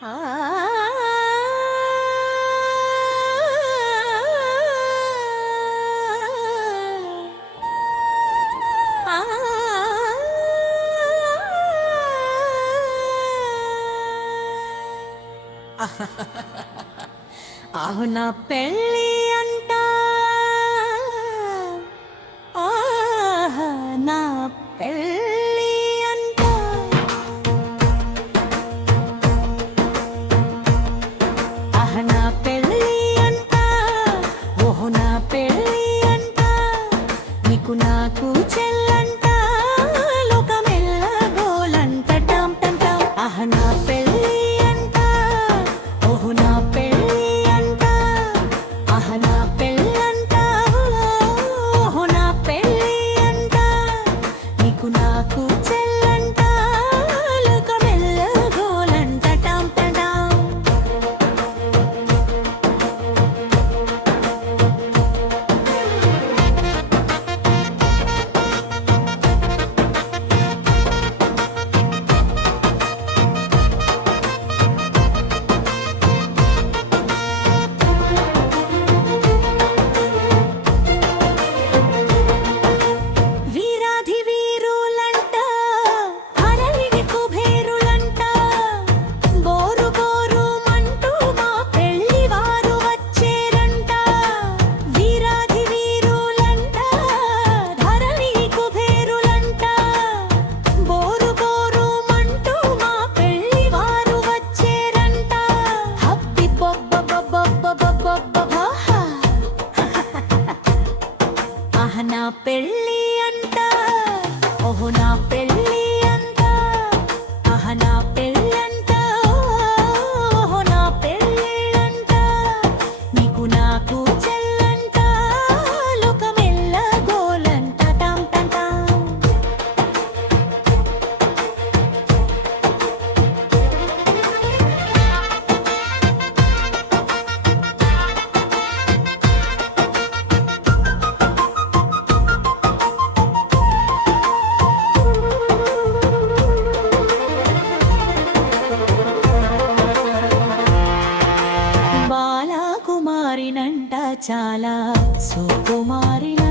ఆ అవునా పెళ్ళి అంట నా పెళ్ళి అంట నా పెళ్ళి అంట నా పెళ్ళి అంట నీకు నాకు చెల్లంట లోకమెల్ల గోలంట టం టం టం నా పెళ్ళి అంట నా పెళ్ళి అంట నా పెళ్ళంట నా పెళ్ళి అంట నీకు నాకు చెల్లంట లోకమెల్ల గోలంట టం టం టం వీరాధి వీరులంట హరళిని కుబేరులంట బోరు బోరు మంటూ మా పెళ్లి వారు వచ్చేరంట వీరాధి వీరులంట హరళిని కుబేరులంట బోరు బోరు మంటూ మా పెళ్లి వారు వచ్చేరంట హబ్బి బొబ్బ బొబ్బ బొబ్బ బొబ్బ నా పెళ్ళి అంట నా పెళ్ళి అంట నా పెళ్ళంట నా పెళ్ళంట నీకు నాకు చెల్లంట లోకమెల్ల గోలంట టం టం టం బాలకుమారినంట చాలా సుకుమారినంట